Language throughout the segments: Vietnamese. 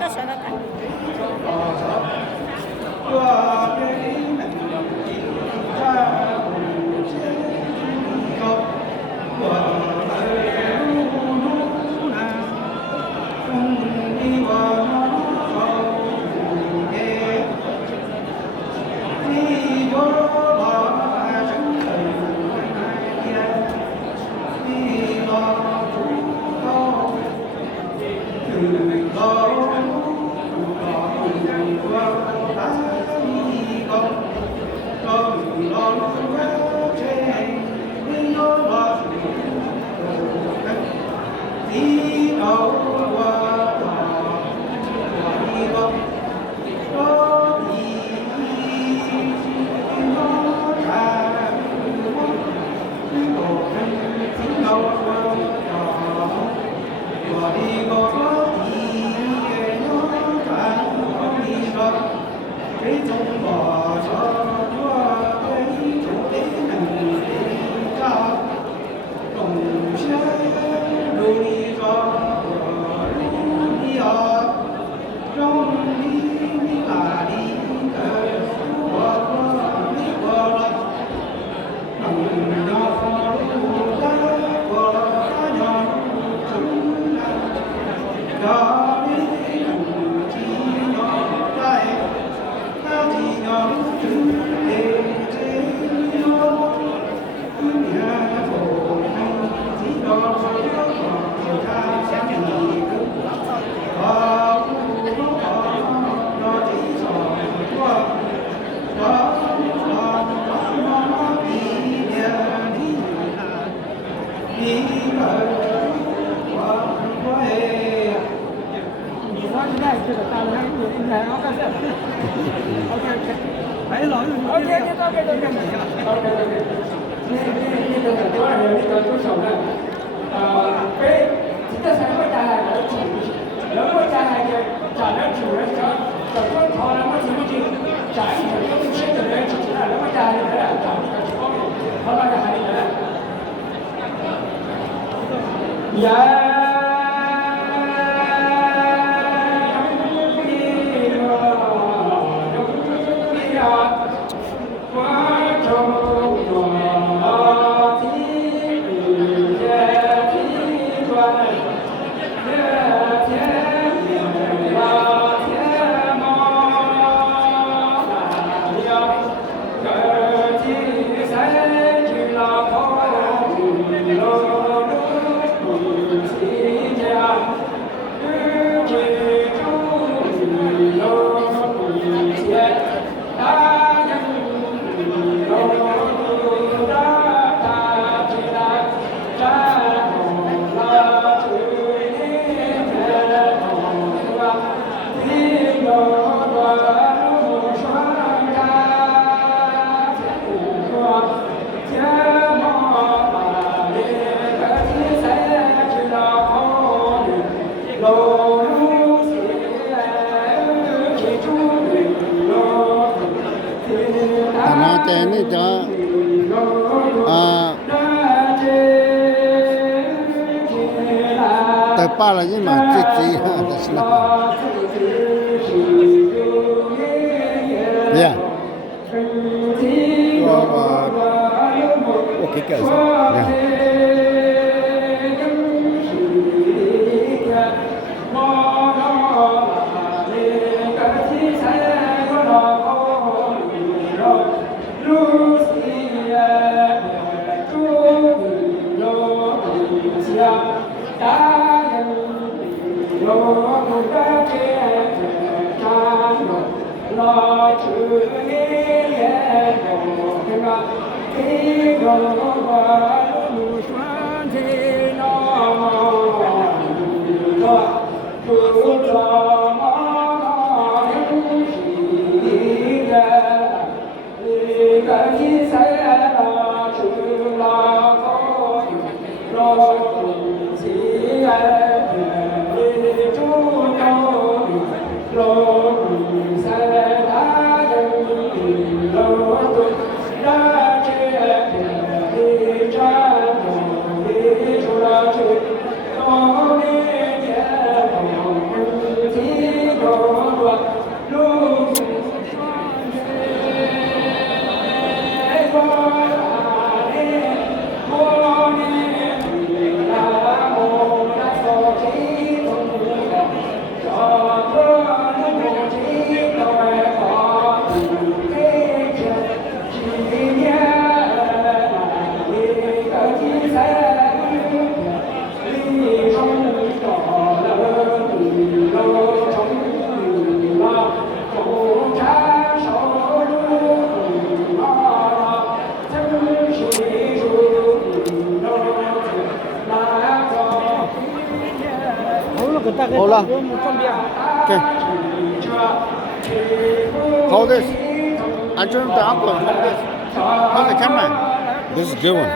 đây có sợ đâu cả. Ba là nhưng mà chị yeah ok kể rồi yeah Hãy subscribe cho kênh Ghiền Mì Gõ để không bỏ lỡ 了。Okay. Hold this. I turn the uncle. Hold this. Hold the camera. This is a good one.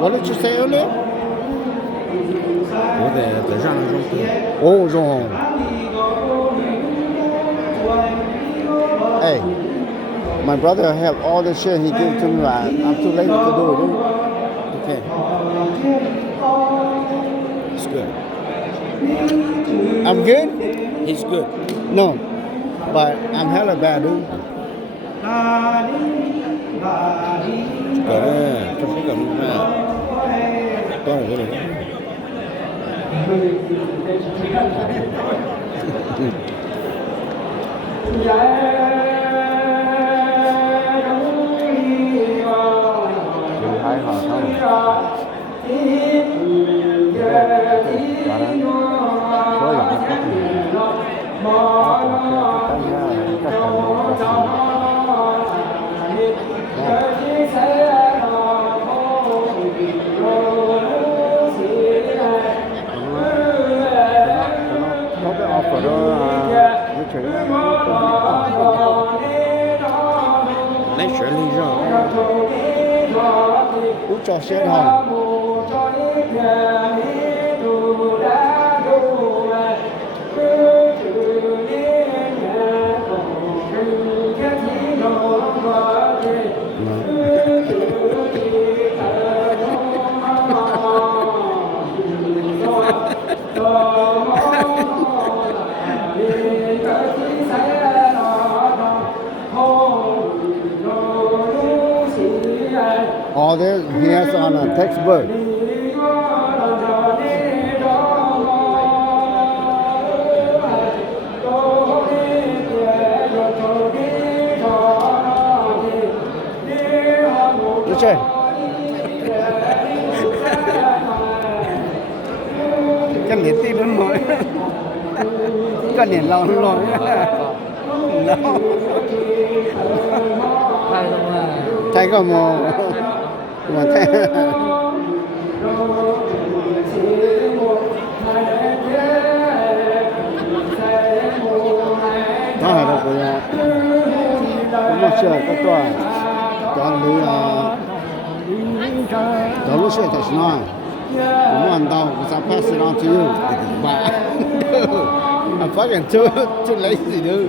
What did you say earlier? Oh, wrong. Hey, my brother have all the shit he gave to me, but I'm too lazy to do it. Okay. It's good. I'm good? He's good. No, but I'm hella bad, dude. Lấy sữa ly rồi. Uống cho xe hồng. All this he has on a textbook. Chơi. Cái liền tin nó nổi. Cái liền lâu nó nổi. Thay có một mà thay nó hay là cũng mà chơi cái toàn lý đó lúc chơi thật nói I'm on down because I pass it on to you but I'm fucking too lazy dude.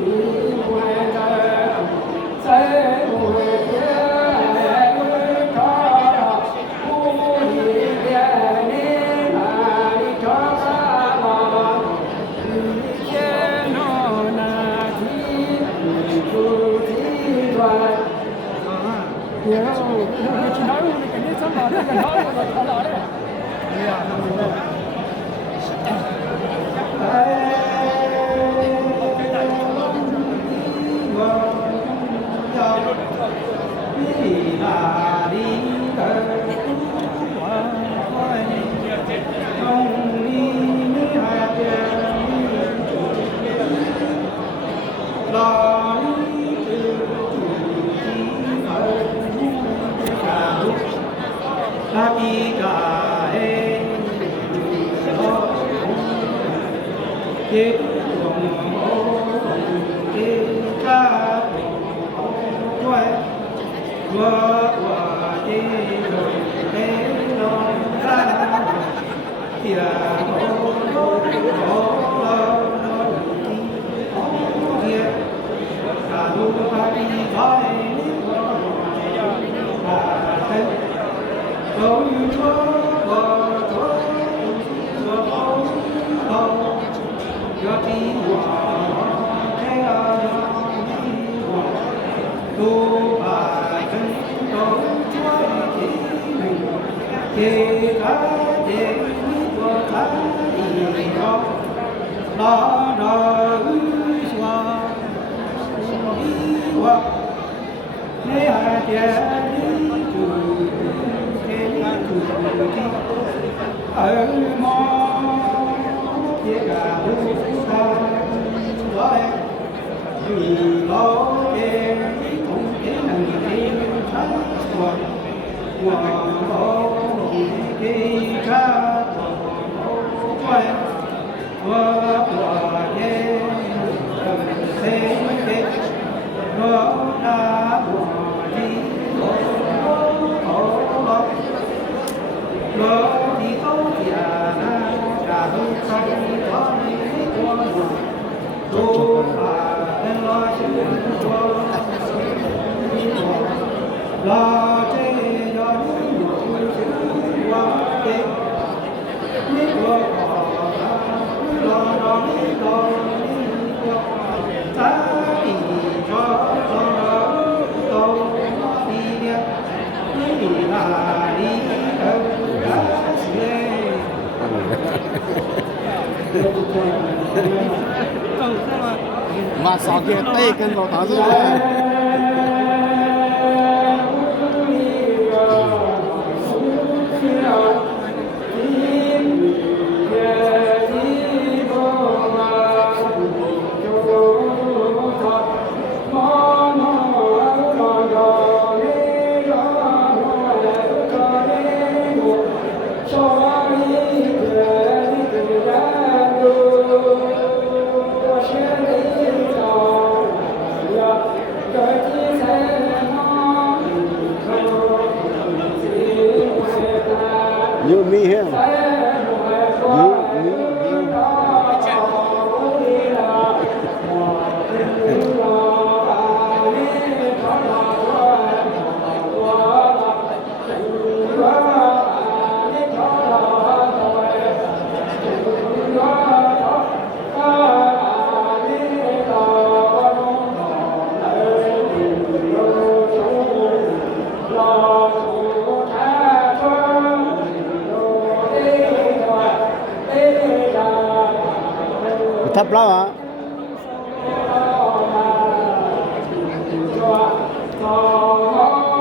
其他人跟你讲嘛，这个哪有他哪的？对呀。mà sao kia tay cần vào tháo ra you me him thấp lắm hả?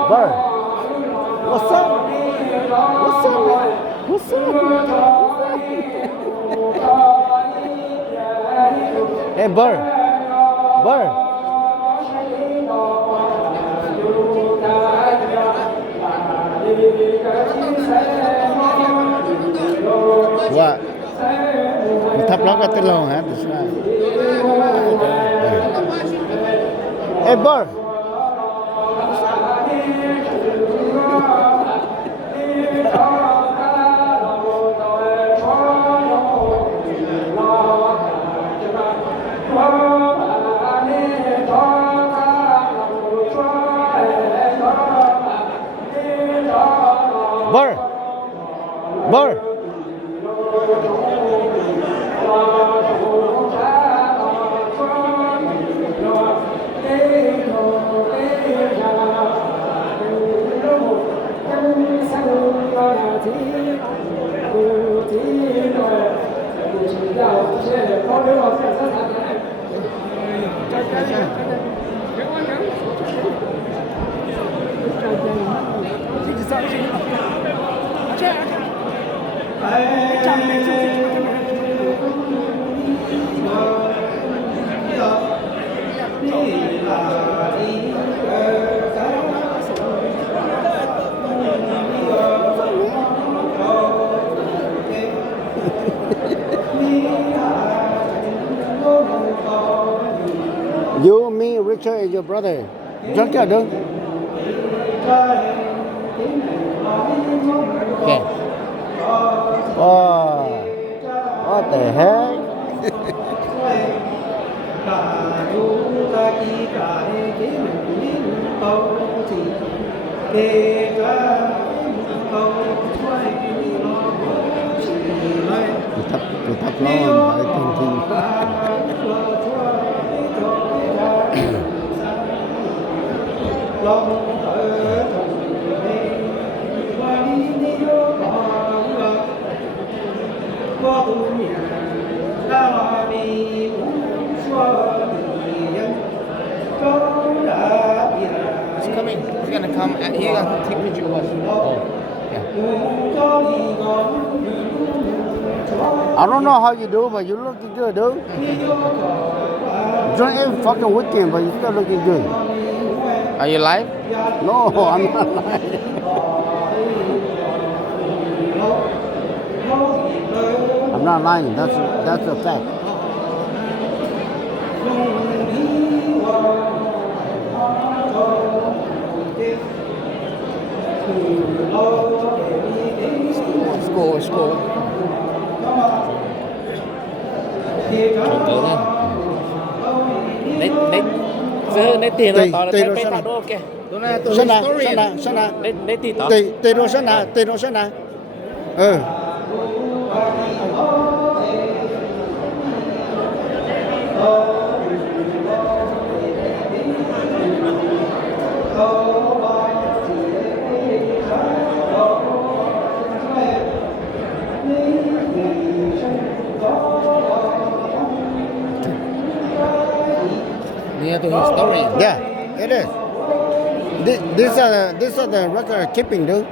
Bird, what's up? What's up? What's up? Hey, Bird, Bird. What? Thấp lắm cái tên lồng hả? Hey, Bird. Bird. Bird. You, me, Richard, and your brother. Drunk out, dude. Okay. Oh, what the heck? Tôi thắp nó phải thông tin. He's coming. He's gonna come. He's gonna take a picture of us. Oh, yeah. I don't know how you do, but you're looking good, dude. Drink every fucking weekend, but you're still looking good. Are you live? No, I'm not lying. I'm not lying. That's a fact. Skål. Trộn lấy tiền rồi tao lấy tao đô kìa. Sân nào? Lấy tiền tao. Tiền đồ sân nào? Ừ. Near to his story. Yeah, it is. These are the record keeping, dude.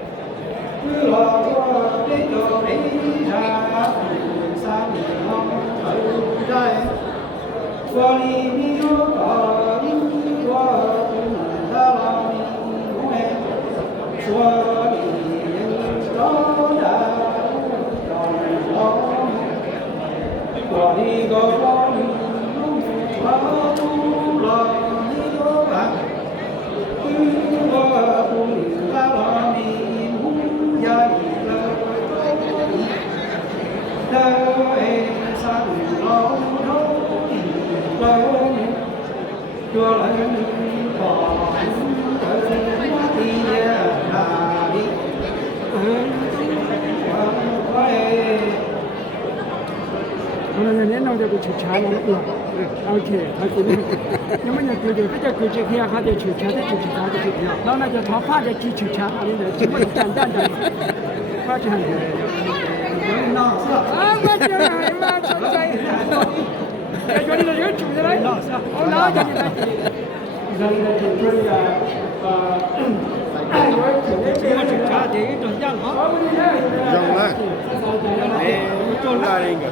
오늘 내놓으려고 주차하는 거. 오케이, 하기는. nhưng mà cái cái kia hay để chủ cái chủ cái kia. Đó là cho thọ phát để chỉ chủ 하는데 지금 잔잔 잔. phát hành. 맞아. 맞아. 저기는 이거 주잖아요. 나와 저기. 주차 되게 좀 양. Rộng á. 좀 나리는 거.